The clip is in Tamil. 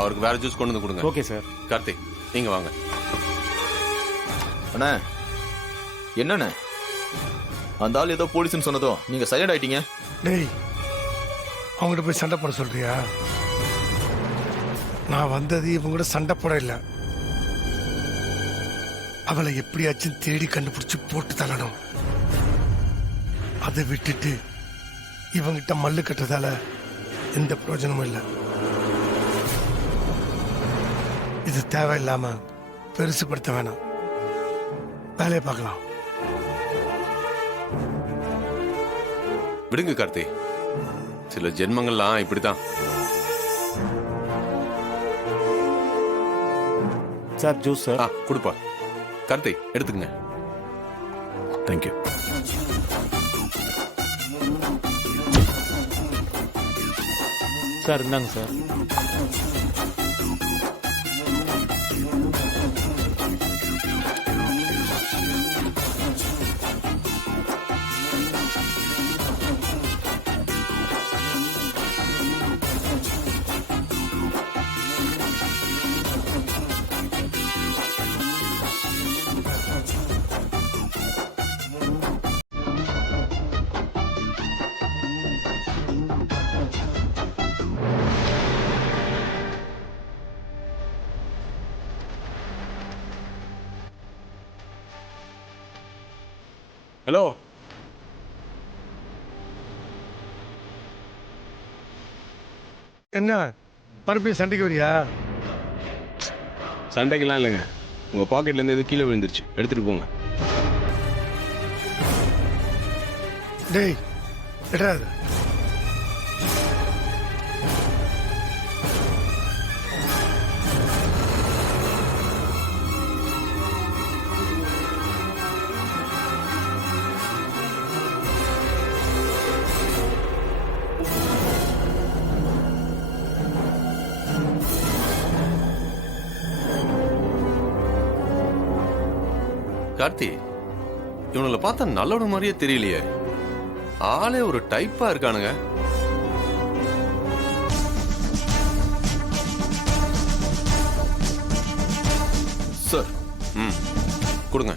அவருக்கு வேற ஜூஸ் கொண்டு வந்து கொடுங்க. Okay sir. கார்த்திக் நீங்க வாங்க. அண்ணா என்னண்ணே அந்த ஆள் ஏதோ போலீஸ்னு சொன்னதோ நீங்க சைலண்ட் ஆயிட்டீங்க. டேய் அவங்ககிட்ட போய் சண்டை போட சொல்றியா? நான் வந்தது இவங்க கூட சண்டை போட இல்லை, அவளை எப்படியாச்சும் தேடி கண்டுபிடிச்சு போட்டு தள்ளணும். அதை விட்டுட்டு இவங்கிட்ட மல்லு கட்டுறதால எந்த பிரயோஜனமும் இல்லை. இது தேவையில்லாம பெருசுப்படுத்த வேணாம், வேலையை பார்க்கலாம். விடுங்க கார்த்தி, சில ஜென்மங்கள்லாம் இப்படிதான். Sir juice sir. கொடுப்பா கார்த்தி, எடுத்துக்கங்க. தேங்க்யூ. சார் இந்தாங்க சார். ஹலோ, என்ன மறுபடியும் சண்டைக்கு வரியா? சண்டைக்கெல்லாம் இல்லைங்க. உங்கள் பாக்கெட்லேருந்து எதுவும் கீழே விழுந்துருச்சு, எடுத்துகிட்டு போங்க. டேய் எடா அது. கார்த்தி, இவனுங்களை பார்த்தா நல்லவன மாதிரியே தெரியலையே. ஆளே ஒரு டைப்பா இருக்கானுங்க. சார் கொடுங்க.